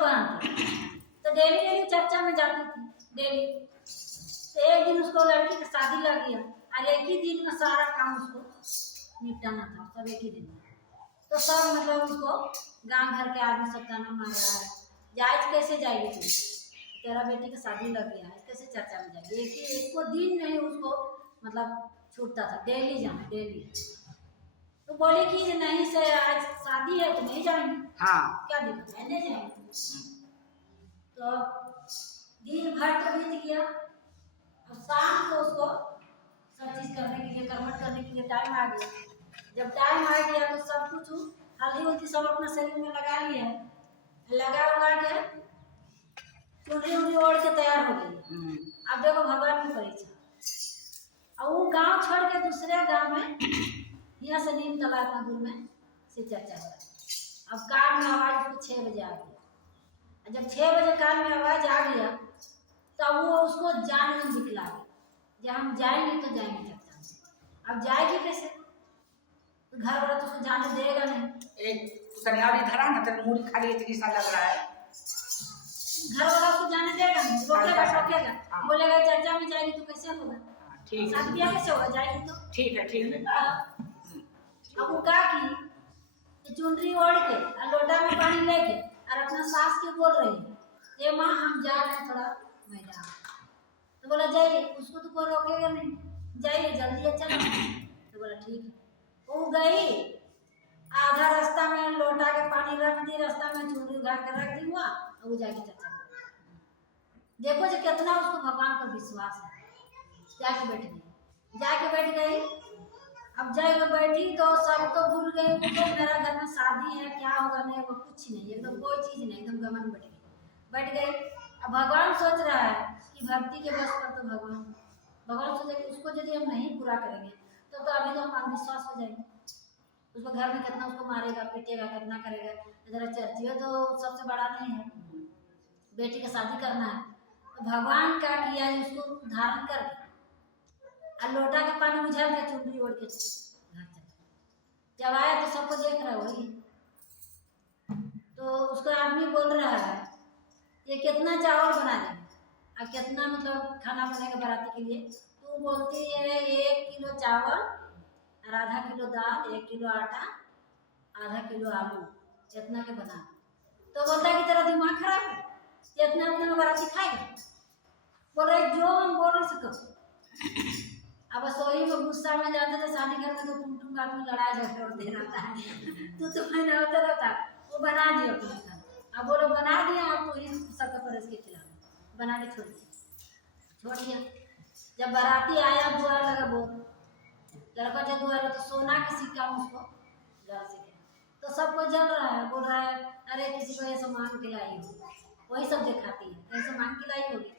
बहन थी, तो डेली डेली चर्चा में जाती थी डेली। तो एक दिन उसको लड़की की शादी लग गया और एक ही दिन में सारा काम उसको निपटाना था, सब एक ही दिन में। तो सब मतलब उसको गांव घर के आदमी सब ताना मार रहा है, जायज कैसे जाएगी तुम, तेरा बेटी की शादी लग गया है, कैसे चर्चा में जाएगी। एक को दिन नहीं उसको मतलब छूटता था, डेली जाना डेली। तो बोली कि नहीं से आज शादी है तो नहीं जाएंगे। हाँ क्या दिक्कत है, नहीं जाएंगे। तो दिन भर तो बीत गया और शाम को उसको सब चीज करने के लिए, कर्मठ करने के लिए टाइम आ गया। जब टाइम आ गया तो सब कुछ हल्दी उल्दी सब अपना शरीर में लगा लिया, लगा उगा के चुनरी उनरी ओढ़ के तैयार हो गई। अब देखो भगवान की परीक्षा। और वो गांव छोड़ के दूसरे गांव में यहाँ से नीम तालाब में दूर में से चर्चा हो रहा। अब कान में आवाज उसको 6 बजे आ गई। जब 6 बजे कान में आवाज आ गया तब वो उसको जान में दिखला जब हम जाएंगे तो जाएंगे चर्चा में। अब जाएगी कैसे, तो घर वाला तो उसको जाने देगा नहीं। एक सनियारी धरा ना तेरे मुड़ी खाली इतनी सा लग रहा है, घर वाला उसको जाने देगा नहीं, रोकेगा, बोलेगा चर्चा में जाएगी तो कैसे होगा, ठीक शादी ब्याह कैसे होगा, जाएगी तो ठीक है ठीक है। अब वो क्या की चुनरी ओढ़ के और लोटा में पानी लेके और अपना सास के बोल रही है, ये माँ हम जा रहे हैं थोड़ा मैदान। तो बोला जाइए, उसको तो कोई रोकेगा नहीं, जाइए जल्दी अच्छा ना। तो बोला ठीक है। वो गई, आधा रास्ता में लोटा के पानी रख दी, रास्ता में चुनरी उगा के रख दी हुआ और वो जाके चर्चा। देखो जो कितना उसको भगवान पर विश्वास है। जाके बैठ गई। अब जाके बैठी तो सब तो भूल गई, तो मेरा घर में शादी है, क्या होगा नहीं होगा कुछ नहीं, एकदम कोई चीज नहीं, एकदम गमन बैठ गई। अब भगवान सोच रहा है कि भक्ति के बस पर तो भगवान सोचे कि उसको यदि हम नहीं पूरा करेंगे तो अभी तो हम अंधविश्वास हो जाएंगे। उसको घर में कितना उसको मारेगा पीटेगा, कितना करेगा। जरा चर्चियो तो सबसे बड़ा नहीं है, बेटी का शादी करना है। तो भगवान क्या किया, उसको धारण करके और लोटा का पानी बुझा के चुनरी ओढ़ के घर चला। जब आया तो सबको देख रहा है वही, तो उसको आदमी बोल रहा है ये कितना चावल बना देंगे और कितना मतलब खाना बनेगा बाराती के लिए। तो बोलती है 1 किलो चावल और आधा किलो दाल, 1 किलो आटा, आधा किलो आलू, इतना के बना। तो बोलता है कि तेरा दिमाग खराब है, इतना में बाराती खाएगा। बोल रहे जो हम बोल नहीं सको। अब सोई में गुस्सा में जाते थे शादी घर में तो तुम बात में लड़ाई झगड़ा दे रहा था। तो तुम्हें होता रहता वो बना दिया तुम। अब बोलो बना दिया, आप तो इस सबका परस के खिलाओ, बना के छोड़ दिया। जब बाराती आया द्वार लगा बोल, लड़का जब द्वार तो सोना के सिक्का में उसको जल से गया। तो सबको जल रहा है, बोल रहा है अरे किसी को ऐसा मांग के लाई हो, वही सब दिखाती है ऐसे मांग के लाई होगी।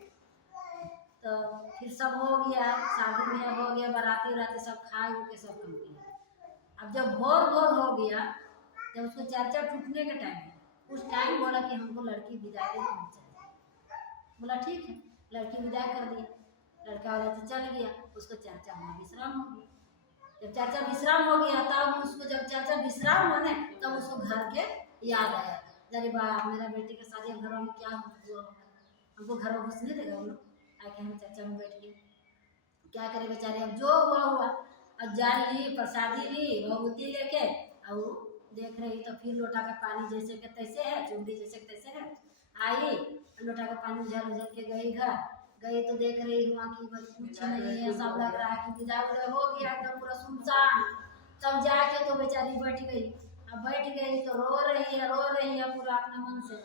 तो फिर सब हो गया, शादी में हो गया, बाराती उराती सब खाए के सब कम किया। अब जब भोर हो गया, जब उसको चर्चा टूटने का टाइम, उस टाइम बोला कि हमको लड़की विदाई दे देनी चाहिए। बोला ठीक है, लड़की विदाई कर दी। लड़का वाला तो चल गया, उसको चर्चा में विश्राम हो गया। जब चर्चा विश्राम हो गया तब उसको, जब चर्चा विश्राम होने तब उसको घर के याद आया, अरे वाह मेरा बेटी का शादी घर में क्या हुआ, हमको घर में घुसने देगा वो लोग, आके हम चर्चा में बैठ गए, क्या करे बेचारे। अब जो हुआ अब जान ली, प्रसादी ली, भभूति लेके और देख रही तो फिर लोटा का पानी जैसे के तैसे है, चुंडी जैसे के तैसे है। आई लोटा का पानी उझल के गई घर, गई तो देख रही हुआ कि बस कुछ नहीं है, सब लग रहा है कि विदा हो गया एकदम पूरा सुनसान। तब जाके तो बेचारी बैठ गई। अब बैठ गई तो रो रही है पूरा अपने मन से।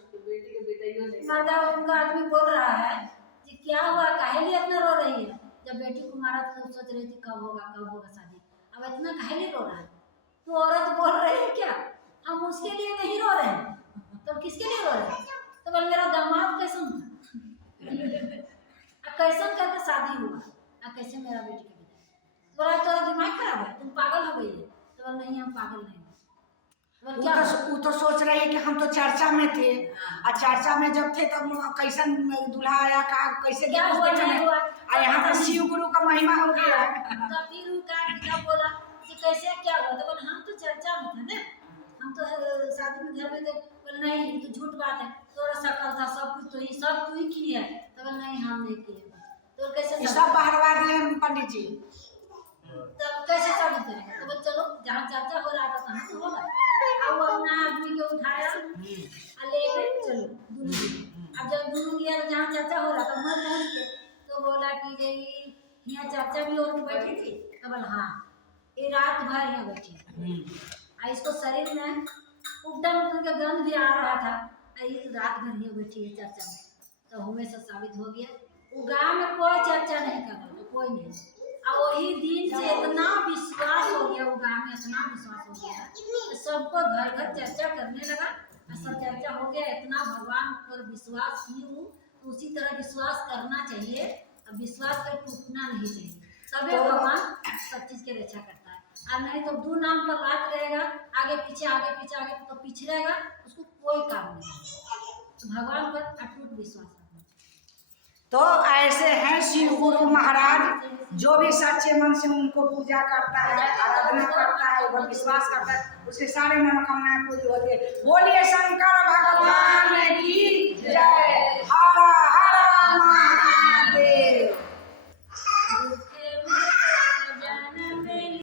मर्दा उनका आदमी बोल रहा है कि क्या हुआ, काहे लिए इतना रो रही है। जब बेटी को मारा तो सोच रही थी कब होगा शादी, अब इतना काहे लिए रो रहा है। तो औरत बोल रही है क्या हम उसके लिए नहीं रो रहे हैं, तो किसके लिए रो रहे हैं। तो बोल मेरा दामाद कैसन कैसन करके शादी हुआ, कैसे मेरा बेटी के विदाई। बोला तो दिमाग खराब है, तुम पागल हो गई है। तो बोल नहीं हम पागल नहीं। वो तो सोच रही है कि हम तो चर्चा में थे, और चर्चा में जब थे तब कैसन दूल्हा आया का कैसे क्या हुआ यहाँ पर शिव गुरु का महिमा हो गया। तो फिर क्या बोला कि कैसे क्या हुआ। तो बोला हम तो चर्चा में थे ना, हम तो शादी में घर में थे। बोले नहीं तो झूठ बात है, तोरा शकल था सब कुछ तो ही सब तू ही की है। तो बोला नहीं हम नहीं किए। तो कैसे ये सब बहरवा दिए हम पंडित जी। तब कैसे शादी करेंगे? तो बोले चलो जहाँ चर्चा हो रहा था तहाँ तो होगा। अब वो अपना आदमी को उठाया और ले गए चलो दोनों। अब जब दोनों गया तो जहाँ चर्चा हो रहा था वहाँ पहुँच गए। तो बोला कि जे यहाँ चर्चा भी और बैठी थी। तो बोला हाँ ये रात भर यहाँ बैठी और इसको शरीर में उल्टन उल्टन का गंध भी आ रहा था। ये रात भर यहाँ बैठी है चर्चा में। तो हमें से साबित हो गया वो गाँव में कोई चर्चा नहीं कर रहा था, कोई नहीं। और वही दिन से इतना विश्वास हो गया वो गाँव में, इतना विश्वास हो गया कि सबको घर घर चर्चा करने लगा। सब चर्चा हो गया, इतना भगवान पर विश्वास की हूँ। तो उसी तरह विश्वास करना चाहिए और विश्वास पर टूटना नहीं चाहिए। तभी भगवान सब चीज की रक्षा करता है। और नहीं तो दो नाम पर लात रहेगा आगे पीछे तो पीछे रहेगा, उसको कोई काम नहीं। तो भगवान पर अटूट विश्वास रखना। तो ऐसे हैं शिव गुरु महाराज, जो भी सच्चे मन से उनको पूजा करता है, आराधना करता है, ऊपर विश्वास करता है, उसके सारे मनोकामनाएं पूरी होती है। बोलिए शंकर भगवान की जय।